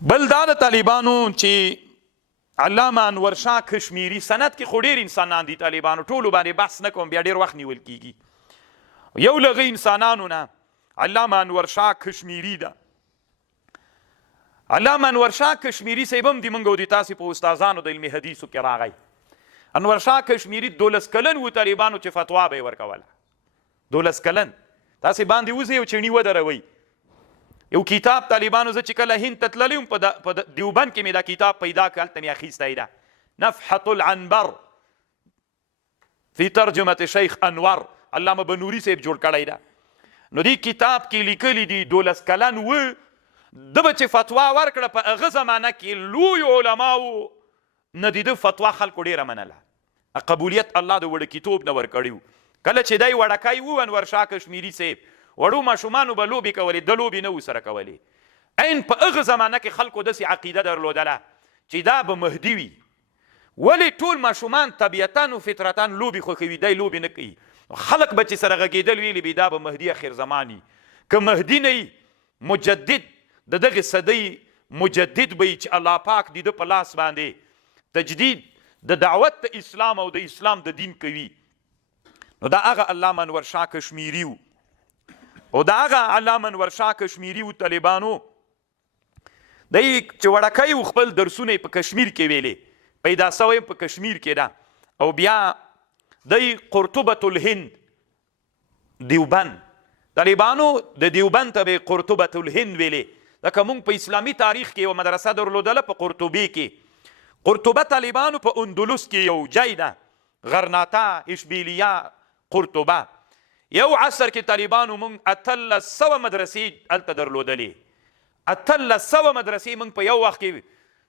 بل دا د طالبانو چې علامه انور شاه کشمیری سند کې خو ډېر انسانان دي طالبانو ټولو باندې بحث نه کوم بیا ډېر وخت نیول کیږي یو له هغې انسانانو نه علامه انور شاه کشمیری ده علامه انور شاه کشمیری صاحب هم د موږ او د تاسې په استادانو د علم حدیثو کې راغی انور شاه کشمیری 12 کلن و طالبانو چې فتوا به یې ورکوله 12 کلن تاسې باندې وځئ او چڼي ودروئ یو کتاب طالبانو زه چې کله هند ته تللی وم په دیوبند کې مې دا کتاب پیدا کړ هلته مې اخیستی ده نفحة العنبر فی ترجمة شیخ انور علامه بنوري صاحب جوړ کړی ده نو دې کتاب کې لیکلي دي 12 کلن و ده به چې فتوا ورکړه په هغه زمانه کې لوی علماو نه د ده فتوا خلکو ډېره منله قبولیت الله د وړکیتوب نه ورکړي کله چې دی وړکی و انور شاه کشمیری صاحب وړو ماشومانو به لوبې کولې د لوبې نه ورسره کولې عین په هغه زمانه کې خلکو داسې عقیده درلودله چې دا به مهدي وي ولې ټول ماشومان طبیعتا و فطرتا لوبې خوښوي دی لوبې نه کوي خلک به چې سره غږېدل ویلې به دا به مهدي اخر زماني که مهدي نه وي مجدد د دغې صدۍ مجدد به چې الله پاک د ده په لاس باندې تجدید د دعوت د اسلام او د اسلام د دین کوي نو دا هغه علامه انور شاه کشمیری و او دا هغه علامه انور شاه کشمیری و طالبانو دی چې وړکی و خپل درسونه یې په کشمیر کې ویلې پیدا سوی په کشمیر کې ده او بیا دی قرطبة الهند دیوبند طالبانو د دیوبند ته به قرطبة الهند ویلې لکه موږ په اسلامي تاریخ کې یوه مدرسه درلودله په قرطبې کې قرطبه طالبانو په اندلس کې یو ځای ده غرناطه اشبیلیه قرطبه یو عصر کې طالبانو موږ 1800 مدرسې هلته درلودلې 1800 مدرسې موږ په یو وخت کې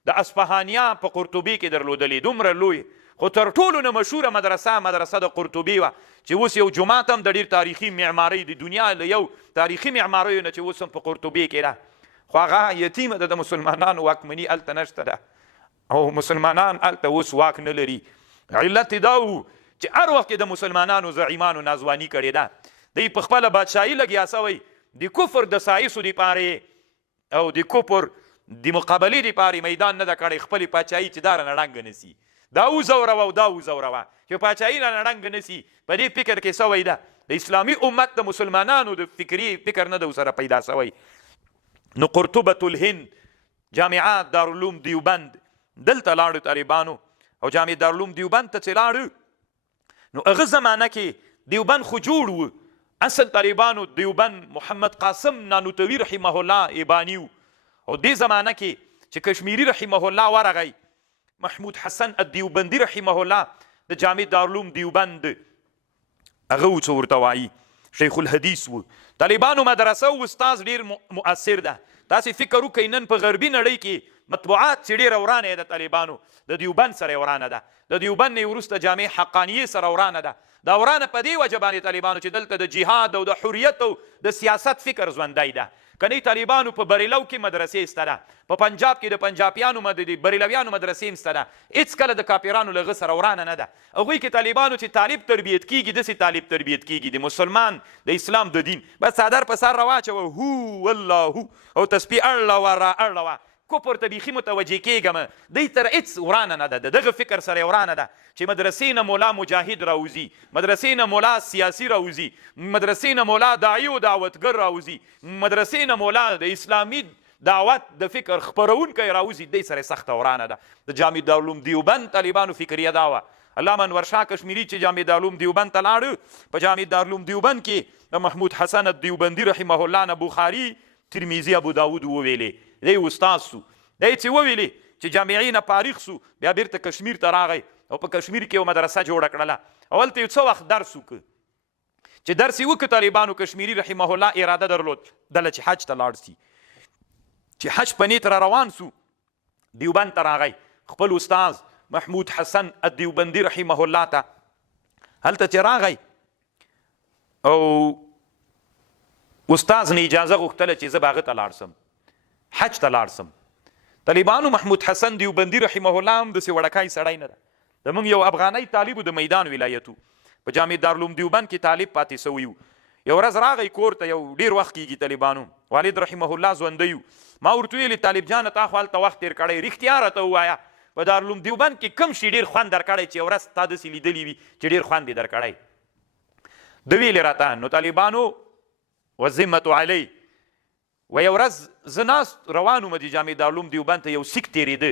د اصفهانیه په قرطبې کې درلودلې دومره لوی خو تر ټولو نه مشهوره مدرسه د قرطبې وه چې اوس یو جومات هم د ډېر تاریخي معمارۍ د دنیا له یو تاریخي معماریو نه چې اوس هم په قرطبې کې ده خو هغه یتیمه ده د مسلمانانو واکمني هلته نشته ده او مسلمانان هلته اوس واک نه لري علت دا و چې هر وخت کې د مسلمانانو زعیمانو نازواني کړې ده دی په خپله بادشاهي لګیا سوی د کفر د سایسو دپارې او د کفر د مقابلې دپارې میدان نه ده کړی خپلې پاچاهي چې دا رانه ړنګه نسي دا وزوروه او دا وزوروه چې پاچاهي رانه ړنګه نسي په دې فکر کې سوی ده د اسلامي امت د مسلمانانو د فکري فکر نه ده ورسره پیدا سوی نو قرطبة الهند جامعات دارالعلوم دیوبند دلته لاړو طالبانو او جامع دارالعلوم دیوبند ته چې لاړو نو هغه زمانه کې دیوبند خو جوړ و اصل طالبانو دیوبند محمد قاسم نانوتوي رحمه الله ایبانی و او دې زمانه کې چې کشمیری رحمه الله ورغی محمود حسن الدیوبندي رحمه الله د جامع دارالعلوم دیوبند هغه و څه ورته وایي شیخ الحدیث و طالبانو مدرسه و استاذ ډېر مؤثر ده تاسې فکر وکئ نن په غربي نړۍ کې مطبوعات چې ډېره ورانه ده طالبانو د دیوبند سره ورانه ده د دیوبند نه وروسته جامع حقانیې سره ورانه ده دا ورانه په دې وجه باندې طالبانو چې دلته د جهاد او د حریت او د سیاست فکر ژوندی ده که نه طالبانو په بریلو کې مدرسې سته ده په پنجاب کې د پنجابیانو د بریلویانو مدرسې هم سته ده هېڅ کله د کاپیرانو له هغه سره ورانه نه ده هغوی کې طالبانو چې طالب تربیت کیږي داسې طالب تربیت کیږي د مسلمان د اسلام د دین بس څادر په سر راواچوه هو والله او تسبیح اړوه را اړوه کفر ته بیخي متوجه کېږم دی تر هېڅ ورانه نه ده د دغه فکر سره ورانه ده چې مدرسې نه مولا مجاهد راوځي مدرسې نه مولا سیاسي راوځي مدرسې نه مولا داعي او دعوتګر راوځي مدرسې نه مولا د اسلامي دعوت د فکر خپرونکی راوځي دی سره سخته ورانه ده د جامع دارالعلوم دیوبند طالبانو فکریه دا وه علامه انور شاه کشمیری چې جامع دارالعلوم دیوبند ته لاړه په جامع دارالعلوم دیوبند کې د محمود حسن الدیوبندي رحمه الله نه بخاري ترمیزي ابو داود وویلې دی استاد سو دی چې وویلې چې جامعې نه فارغ سو بیا بیرته کشمیر ته راغی او په کشمیر کې یو مدرسه جوړه کړله او هلته یو څه وخت درس وکړه چې درس یې وکړه طالبانو کشمیري رحمه الله اراده درلود دله چې حج ته لاړ سي چې حج په نیت را روان سو دیوبند ته راغی خپل استاذ محمود حسن الدیوبندي رحمه الله ته هلته چې راغی او استاذ نه اجازه غوښتله چې زه به هغه ته لاړ سم حج ته لاړ سم طالبانو محمود حسن دیوبندي رحمه الله هم داسې وړکی سړی نه ده زموږ یو افغانی طالب د میدان ولایتو په جامع دارالعلوم دیوبند کې طالب پاتې سوی و یو ورځ راغی کور ته یو ډېر وخت کېږي طالبانو والد رحمه الله ژوندی و ما ورته ویلې طالب جانه تا خو هلته وخت تېر کړی رښتیا راته ووایه په دارالعلوم دیوبند کې کوم شي ډېر خوند درکړی چې یو ورځ تا داسې لیدلي وي چې ډېر خوند یې درکړی ده ویلې راته نو طالبانو وذمة علی و یو ورځ زه ناست روان وم د جامع دارالعلوم دیوبند ته یو سیک تېرېده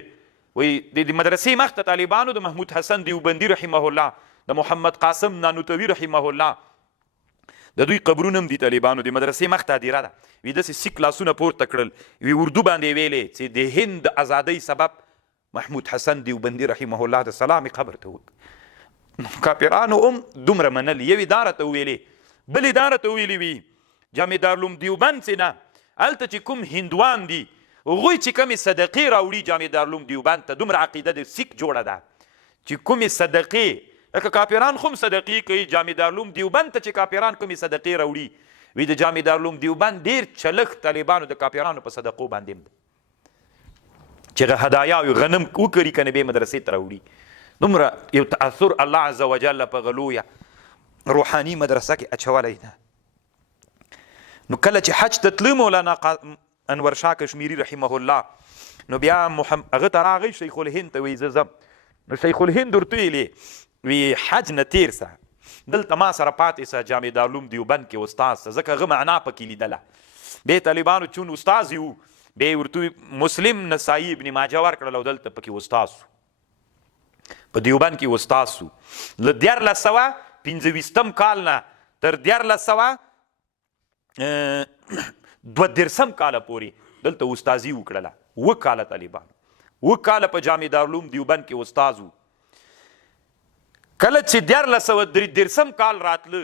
وایي د مدرسې مخ ته طالبانو د محمود حسن دیوبندي رحمه الله د محمد قاسم نانوتوي رحمه الله د دوی قبرونه هم دي طالبانو د مدرسې مخ ته هدیره ده وي داسې سیک لاسونه پورته کړل وي اردو باندې ویلې چې د هند د ازادۍ سبب محمود حسن دیوبندي رحمه الله د سلامي قبر ته وک کافرانو هم دومره منل یوې دا راته وویلې بلې دا راته ویلې وي جامع دارالعلوم دیوبند چې نه هلته چې کوم هندوان دي هغوی چې کومې صدقې راوړي جامع دارالعلوم دیوبند ته دومره عقیده د سیک جوړه ده چې کومې صدقې لکه کافران خو هم صدقې کوي جامع دارالعلوم دیوبند ته چې کافران کومې صدقې راوړي وي د جامع دارالعلوم دیوبند ډېر چلښت طالبانو د کافرانو په صدقو باندې هم چې هدایا وي غنم وکړي که نه بې مدرسې ته راوړي دومره یو تاثر الله عز وجل په غلویه روحاني مدرسه کې اچولی ده نو کله چې حج ته تله مولانا انور شاه کشمیري رحمه الله نو بیا هغه ته راغی شیخ الهند ته وایي زه ځم نو شیخ الهند ورته ویلې وی حج نه تیر سه دلته ما سره پاتې سه جامع دارالعلوم دیوبند کې استاد سه ځکه هغه معنا پکې لیدله بیا طالبانو چون استاد یو بیا ورته مسلم نسایي ابن ماجه ورکړل او دلته پکې استاد سو په دیوبند کې استاد سو له 1425 کال نه تر 1432 کاله پورې دلته استازي وکړله 7 کاله طالبان 7 کاله په جامع دارالعلوم دیوبند کې استاد و کله چې 1433 کال راتله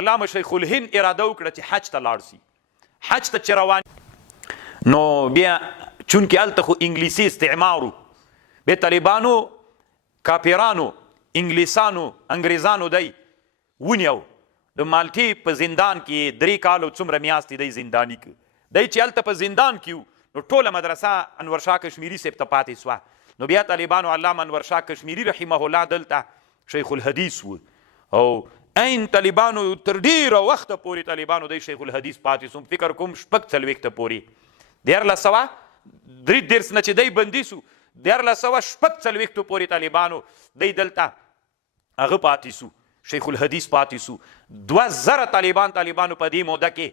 علامه شیخ الهند اراده وکړه چې حج ته لاړ سي حج ته چې روان نو بیا چونکې هلته خو انګلیسي استعمار و بیا طالبانو کافرانو انګلیسانو انګریزانو دی ونیو د مالټې په زندان کې 3 کالو څومره میاشتې دی زنداني که دی چې هلته په زندان کې نو ټوله مدرسه انور شاه کشمیري صاحب ته پاتې سوه نو بیا طالبانو علامه انور شاه کشمیري رحمه الله دلته شیخ الحدیث و او عین طالبانو تر ډېره وخته پورې طالبانو دی شیخ الحدیث پاتې سوم فکر کوم 4 څلوېښته پورې 1433 نه چې دی بندي سو 1440 پورې طالبانو دی دلته هغه پاتې سو شیخ الحدیث پاتې سو 2000 طالبانو په دې موده کې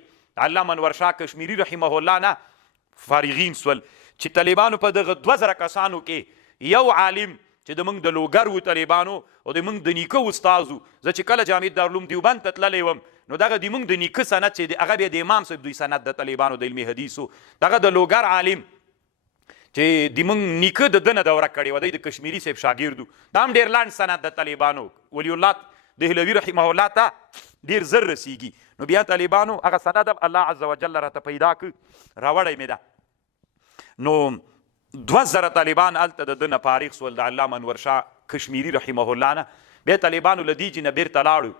علامه انور شاه کشمیري رحمه الله نه فارغین سول چې طالبانو په دغه 2000 کسانو کې یو عالم چې د موږ د لوګر و طالبانو او د موږ د نیکه استاد و زه چې کله جامع دارالعلوم دیوبند ته تللی وم نو دغه د موږ د نیکه سند چې هغه بیا د امام صاحب دوی سند د طالبانو د علمي حدیثو دغه د لوګر عالم چې د موږ نیکه د ده نه دوره کړې وه دی د کشمیري صاحب شاګرد و دا هم ډېر لاند سند د طالبانو ولی الله دهلوي رحمه الله ته ډېر زر رسیږي نو بیا طالبانو هغه سند هم الله عز وجل راته پیدا کړ راوړی مې ده نو 2000 طالبان هلته د ده نه فارغ سول د علامه انور شاه کشمیري رحمه الله نه بیا طالبانو له دې نه بیرته لاړو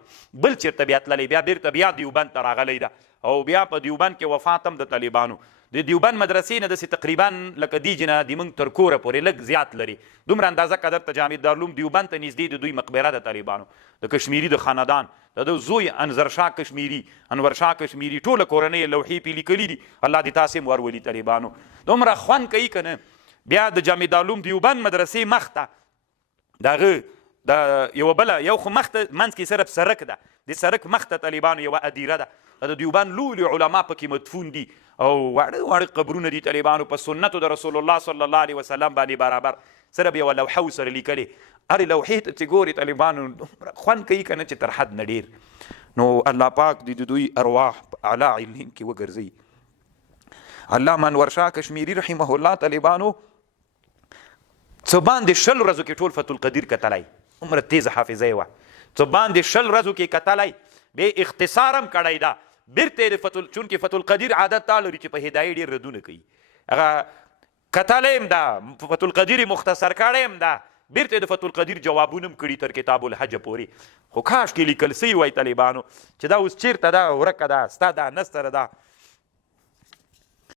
بل چېرته بیا تللی بیا بیرته بیا دیوبند ته راغلی ده او بیا په دیوبند کې وفات هم د طالبانو د دیوبند مدرسې نه داسې تقریبا لکه دیج نه د موږ تر کوره پورې لږ زیات لري دومره اندازه قدر ته جامع دارالعلوم دیوبند ته نږدې د دوی مقبره د طالبانو د کشمیري د خاندان د ده زوی انور شاه کشمیري ټوله کورنۍ لوحې پې لیکلي دي الله دې تاسې هم ورولي طالبانو دومره خوند کوي که نه بیا د جامع دارالعلوم دیوبند مدرسې مخ ته د هغه د یوه بله یو خو مخ ته منځ کې صرف سرک ده د سرک مخ ته طالبانو یوه ادیره ده د دیوبند لولي علما پکې مدفون دي او واړه قبرونه دي طالبانو په سنتو د رسول الله صلی الله علیه وسلم باندې برابر صرف یوه لوحه ورسره لیکلې هرې لوحې ته چې ګوري طالبانو خوند کوي که نه چې تر حد نه ډېر نو الله پاک د دوی ارواح په اعلی علین کې وګرځوي علامه انور شاه کشمیري رحمه الله طالبانو څه باندې 20 ورځو کې ټول فتح القدیر کتلی عمره تیزه حافظه یې وه څه باندې 20 ورځو کې کتلی بیا اختصار هم کړی ده بیرته یې چونکې فتح القدیر عادت دا لري چې په هدایې ډېر ردونه کوي هغه کتلی هم ده فتح القدیر مختصر کړی هم ده بیرته د فتح القدیر جوابونه هم کړي تر کتاب الحج پورې خو کاش کې لیکل سوي وای طالبانو چې دا اوس چېرته ده ورکه ده ستا ده نستره ده